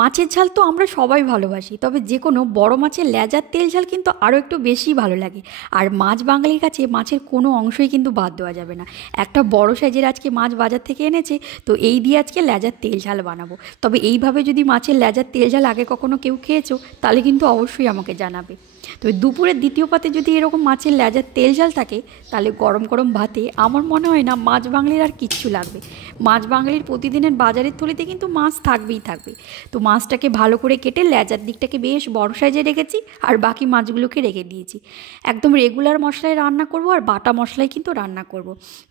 মাছের ঝাল তো আমরা সবাই ভালোবাসি, তবে যে কোনো বড় মাছের লেজার তেল ঝাল কিন্তু আরও একটু বেশি ভালো লাগে। আর মাছ বাঙালির কাছে মাছের কোনো অংশই কিন্তু বাদ দেওয়া যাবে না। একটা বড় সাইজের আজকে মাছ বাজার থেকে এনেছে, তো এই দিয়ে আজকে লেজার তেল ঝাল বানাবো। তবে এইভাবে যদি মাছের লেজার তেল ঝাল আগে কখনো কেউ খেয়েছো তাহলে কিন্তু অবশ্যই আমাকে জানাবে। তবে দুপুরের দ্বিতীয় পাতে যদি এরকম মাছের লেজার তেল ঝাল থাকে তাহলে গরম গরম ভাতে আমার মনে হয় না মাছ বাঙালির আর কিচ্ছু লাগবে। মাছ বাঙালির প্রতিদিনের বাজারের থলিতে কিন্তু মাছ থাকবেই থাকবে। তো মাছটাকে ভালো করে কেটে লেজার দিকটাকে বেশ বড় সাইজে রেখেছি, আর বাকি মাছগুলোকে রেখে দিয়েছি। একদম রেগুলার মশলায় রান্না করব, আর বাটা মশলায় কিন্তু রান্না করব।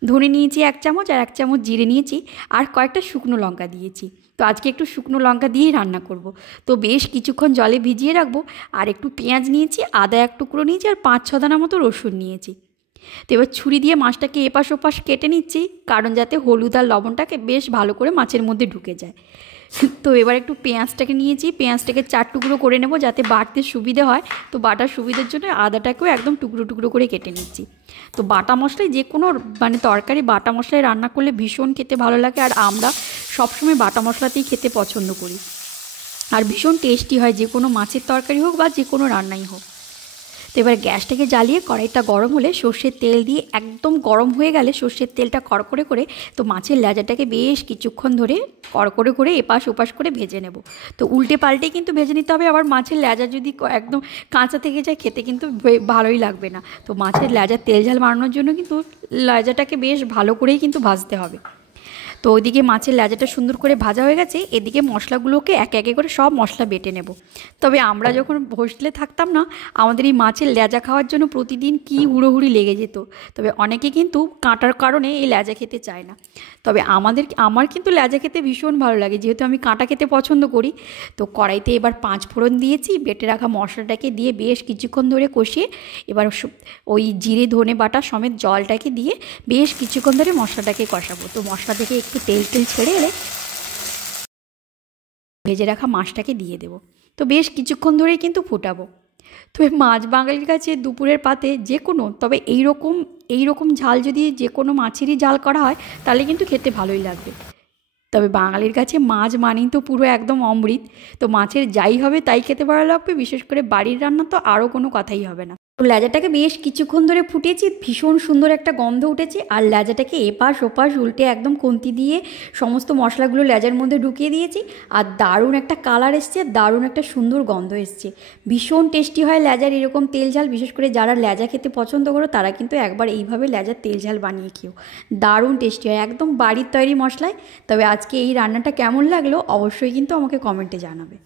ধনে নিয়েছি 1 চামচ, আর 1 চামচ জিরে নিয়েছি, আর কয়েকটা শুকনো লঙ্কা দিয়েছি। তো আজকে একটু শুকনো লঙ্কা দিয়েই রান্না করব। তো বেশ কিছুক্ষণ জলে ভিজিয়ে রাখবো। আর একটু পেঁয়াজ নিয়েছি, আদা 1 টুকরো নিয়েছি, আর 5-6 দানা মতো রসুন নিয়েছি। তো এবার ছুরি দিয়ে মাছটাকে এপাশ ওপাশ কেটে নিচ্ছি, কারণ যাতে হলুদ আর লবণটাকে বেশ ভালো করে মাছের মধ্যে ঢুকে যায়। তো এবার একটু পেঁয়াজটাকে নিয়েছি, পেঁয়াজটাকে 4 টুকরো করে নেব যাতে বাটতে সুবিধে হয়। তো বাটার সুবিধার জন্য আদাটাকেও একদম টুকরো টুকরো করে কেটে নিচ্ছি। তো বাটা মশলায় যে কোনো তরকারি বাটা মশলায় রান্না করলে ভীষণ খেতে ভালো লাগে, আর আমরা সবসময় বাটা মশলাতেই খেতে পছন্দ করি। আর ভীষণ টেস্টি হয়, যে কোনো মাছের তরকারি হোক বা যে কোনো রান্নাই হোক। তো এবার গ্যাসটাকে জ্বালিয়ে কড়াইটা গরম হলে সর্ষের তেল দিয়ে, একদম গরম হয়ে গেলে সর্ষের তেলটা কড়কড়ে করে তো মাছের লেজাটাকে বেশ কিছুক্ষণ ধরে কড়কড়ে করে এপাশ ওপাশ করে ভেজে নেব। তো উল্টে পাল্টে কিন্তু ভেজে নিতে হবে, আবার মাছের লেজা যদি একদম কাঁচা থেকে যায় খেতে কিন্তু ভালোই লাগবে না। তো মাছের লেজার তেল ঝাল বানানোর জন্য কিন্তু লেজাটাকে বেশ ভালো করেই কিন্তু ভাজতে হবে। তো ওইদিকে মাছের লেজাটা সুন্দর করে ভাজা হয়ে গেছে, এদিকে মশলাগুলোকে একে একে করে সব মশলা বেটে নেব। তবে আমরা যখন হোস্টেলে থাকতাম না, আমাদের এই মাছের লেজা খাওয়ার জন্য প্রতিদিন কী হুড়োহুড়ি লেগে যেত। তবে অনেকে কিন্তু কাঁটার কারণে এই লেজা খেতে চায় না। তবে আমার কিন্তু লেজা খেতে ভীষণ ভালো লাগে, যেহেতু আমি কাঁটা খেতে পছন্দ করি। তো কড়াইতে এবার 5 ফোড়ন দিয়েছি, বেটে রাখা মশলাটাকে দিয়ে বেশ কিছুক্ষণ ধরে কষিয়ে এবার ওই জিরে ধনে বাটা সমেত জলটাকে দিয়ে বেশ কিছুক্ষণ ধরে মশলাটাকে কষাবো। তো মশলা থেকে একটু তেল ছেড়ে এলে ভেজে রাখা মাছটাকে দিয়ে দেবো। তো বেশ কিছুক্ষণ ধরেই কিন্তু ফোটাবো। তো এই মাছ বাঙালির কাছে দুপুরের পাতে যে কোনো, তবে এইরকম ঝাল যদি যে কোনো মাছেরই ঝাল করা হয় তাহলে কিন্তু খেতে ভালোই লাগবে। তবে বাঙালির কাছে মাছ মানেই তো পুরো একদম অমৃত। তো মাছের যাই হবে তাই খেতে ভালো লাগবে, বিশেষ করে বাড়ির রান্না তো আরও কোনো কথাই হবে না। তো লেজাটাকে বেশ কিছুক্ষণ ধরে ফুটিয়েছি, ভীষণ সুন্দর একটা গন্ধ উঠেছে। আর লেজাটাকে এপাশ ওপাশ উল্টে একদম খুন্তি দিয়ে সমস্ত মশলাগুলো লেজার মধ্যে ঢুকিয়ে দিয়েছি। আর দারুণ একটা কালার এসছে, দারুণ একটা সুন্দর গন্ধ এসছে। ভীষণ টেস্টি হয় লেজার এরকম তেল ঝাল। বিশেষ করে যারা লেজা খেতে পছন্দ করো তারা কিন্তু একবার এইভাবে লেজার তেল ঝাল বানিয়ে খেও, দারুণ টেস্টি হয়, একদম বাড়ির তৈরি মশলায়। তবে আজকে এই রান্নাটা কেমন লাগলো অবশ্যই কিন্তু আমাকে কমেন্টে জানাবে।